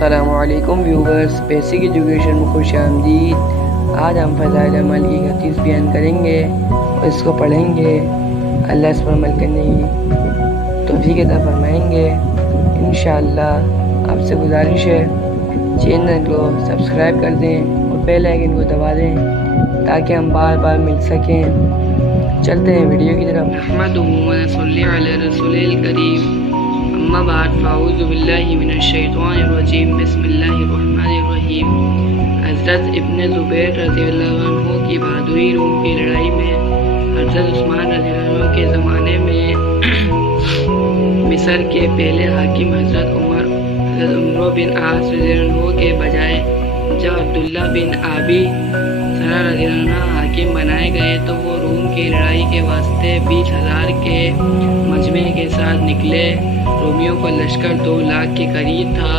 السلام علیکم viewers, basic education میں خوش آمدید۔ آج ہم فضائل عمل کی 31 بیان کریں گے اور اس کو پڑھیں گے۔ اللہ اس پر عمل کرنے کی توفیق عطا فرمائیں گے انشاءاللہ۔ آپ سے گزارش ہے چینل کو سبسکرائب کر دیں اور بیل آئیکن کو دبا دیں تاکہ ہم بار بار مل سکیں۔ چلتے ہیں ویڈیو کی طرف۔ نحمدہ و نصلی علی رسول الکریم، اما بعد فاعوذ باللہ من الشیطان الرجیم، بسم اللہ الرحمن الرحیم۔ حضرت ابن زبیر رضی اللہ عنہ کی بہادری روم کی لڑائی میں حضرت عثمان رضی اللہ عنہ کے زمانے میں مصر کے پہلے حاکم حضرت عمر بن عاص رضی اللہ عنہ کے بجائے جب عبداللہ بن ابی سرح رضی اللہ عنہ حاکم بنائے گئے تو وہ روم کی لڑائی کے واسطے 20,000 کے مجمع کے ساتھ نکلے۔ رومیوں کا لشکر 2 لاکھ کے قریب تھا۔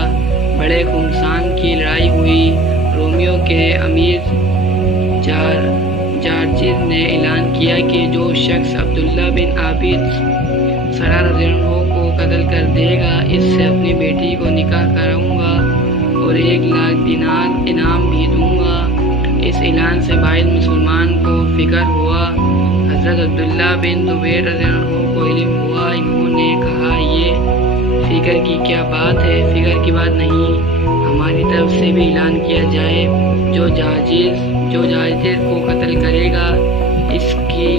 بڑے خمسان کی لڑائی ہوئی۔ رومیوں کے امیر جارجز نے اعلان کیا کہ جو شخص عبداللہ بن ابی سرح رضی اللہ عنہ کو قتل کر دے گا اس سے اپنی بیٹی کو نکاح کراؤں گا اور 1,00,000 دینار انعام بھی دوں گا۔ اس اعلان سے باعث مسلمان کو فکر ہوا۔ حضرت عبداللہ بن زبیر رضی اللہ عنہ کو علم ہوا۔ انہوں نے کہا یہ فکر کی کیا بات ہے؟ فکر کی بات نہیں، ہماری طرف سے بھی اعلان کیا جائے جو جارجز کو قتل کرے گا اس کی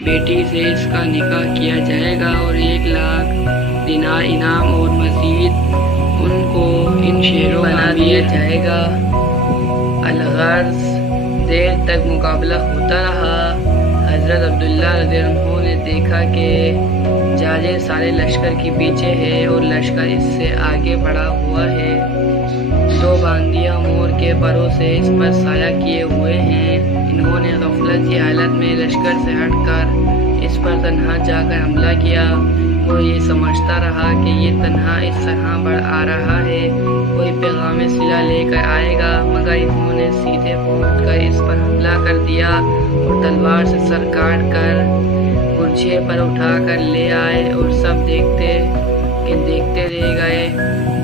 بیٹی سے اس کا نکاح کیا جائے گا اور 1,00,000 دینار انعام اور مزید ان کو ان شہروں بنا دیا جائے گا۔ الغرض دیر تک مقابلہ ہوتا رہا۔ حضرت عبداللہ رضی اللہ عنہ نے دیکھا کہ جارجز سارے لشکر کے پیچھے ہے اور لشکر اس سے آگے بڑھا ہوا ہے۔ 2 باندیاں مور کے پروں سے اس پر سایہ کیے ہوئے ہیں۔ انہوں نے غفلت کی حالت میں لشکر سے ہٹ کر اس پر تنہا جا کر حملہ کیا۔ وہ یہ سمجھتا رہا کہ یہ تنہا اس طرح بڑھ آ رہا ہے کوئی پیغام صلح لے کر آئے گا، مگر انہوں نے سیدھے پہنچ کر اس پر حملہ کر دیا اور تلوار سے سر کاٹ کر برچھے پر اٹھا کر لے آئے اور سب دیکھتے رہ گئے۔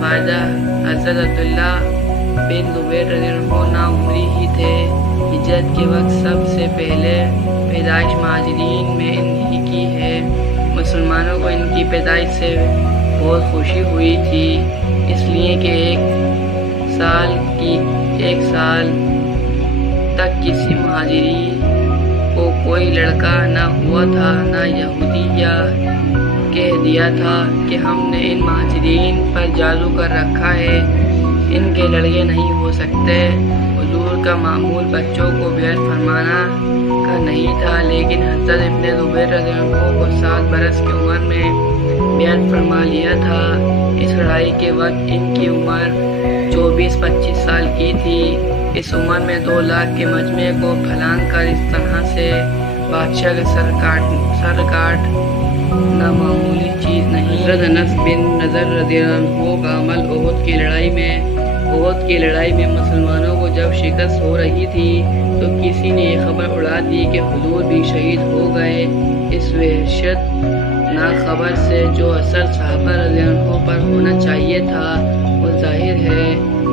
بعد حضرت عبداللہ بن زبیر رضی اللہ عنہ ناعمری ہی تھے۔ ہجرت کے وقت سب سے پہلے پیدائش مہاجرین میں انہی کی ہے۔ مسلمانوں کو ان کی پیدائش سے بہت خوشی ہوئی تھی، اس لیے کہ ایک سال تک کسی مہاجری کو کوئی لڑکا نہ ہوا تھا، نہ یہودیہ کہہ دیا تھا کہ ہم نے ان مہاجرین پر جادو کر رکھا ہے، ان کے لڑکے نہیں ہو سکتے۔ حضور کا معمول بچوں کو بیعت فرمانا کا نہیں تھا، لیکن حضرت ابن زبیر رضی اللہ عنہ کو 7 برس کی عمر میں بیعت فرما لیا تھا۔ اس لڑائی کے وقت ان کی عمر 24-25 سال کی تھی۔ اس عمر میں 2 لاکھ کے مجمع کو پھلانگ کر اس طرح سے بادشاہ کا سر کاٹ نہ معمولی چیز نہیں۔ حضرت انس بن نضر رضی اللہ عنہ کا عمل احد کی لڑائی میں مسلمانوں کو جب شکست ہو رہی تھی تو کسی نے یہ خبر اڑا دی کہ حضور بھی شہید ہو گئے۔ اس وحشت ناک خبر سے جو اثر صحابہ رضی اللہ عنہ پر ہونا چاہیے تھا وہ ظاہر ہے،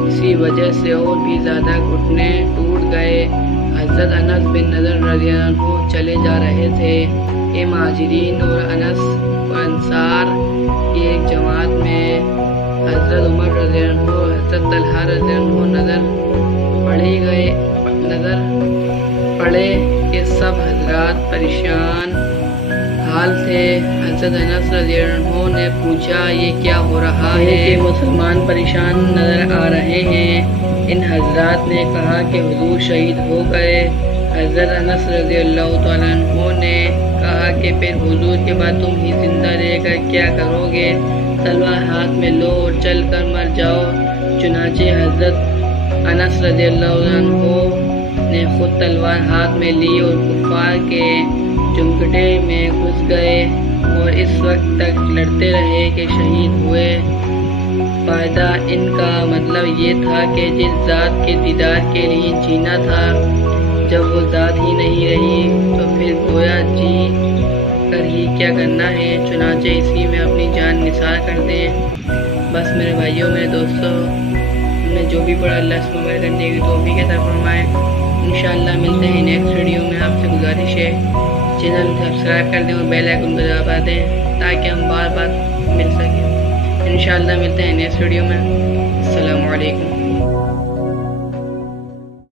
اسی وجہ سے اور بھی زیادہ گھٹنے ٹوٹ گئے۔ حضرت انس بن نضر رضی اللہ عنہ چلے جا رہے تھے کہ مہاجرین اور انصار کی ایک جماعت میں حضرت عمر رضی اللہ عنہ اور حضرت طلحہ رضی اللہ عنہ نظر پڑے کہ سب حضرات پریشان حال تھے۔ حضرت انس رضی اللہ عنہ نے پوچھا یہ کیا ہو رہا ہے کہ مسلمان پریشان نظر آ رہے ہیں؟ ان حضرات نے کہا کہ حضور شہید ہو گئے۔ حضرت انس رضی اللہ تعالیٰ عنہ نے کہا کہ پھر حضور کے بعد تم ہی زندہ رہ کر کیا کرو گے؟ تلوار ہاتھ میں لو اور چل کر مر جاؤ۔ چنانچہ حضرت انس رضی اللہ عنہ نے خود تلوار ہاتھ میں لی اور کفار کے جمگٹے میں گھس گئے اور اس وقت تک لڑتے رہے کہ شہید ہوئے۔ فائدہ ان کا مطلب یہ تھا کہ جس ذات کے دیدار کے لیے جینا تھا جب وہ ذات ہی نہیں رہی تو پھر گویا جی کر ہی کیا کرنا ہے، چنانچہ اسی میں اپنی جان نثار کر دیں۔ بس میرے بھائیوں، میرے دوستوں، جو بھی پڑھا اللہ اس کو عمل کرنے کی توفیق عطا فرمائے۔ انشاءاللہ ملتے ہیں نیکسٹ ویڈیو میں۔ آپ سے گزارش ہے چینل سبسکرائب کر دیں اور بیل آئکن دبا دیں تاکہ ہم بار بار مل سکیں۔ انشاءاللہ ملتے ہیں نیکسٹ ویڈیو میں۔ السلام علیکم۔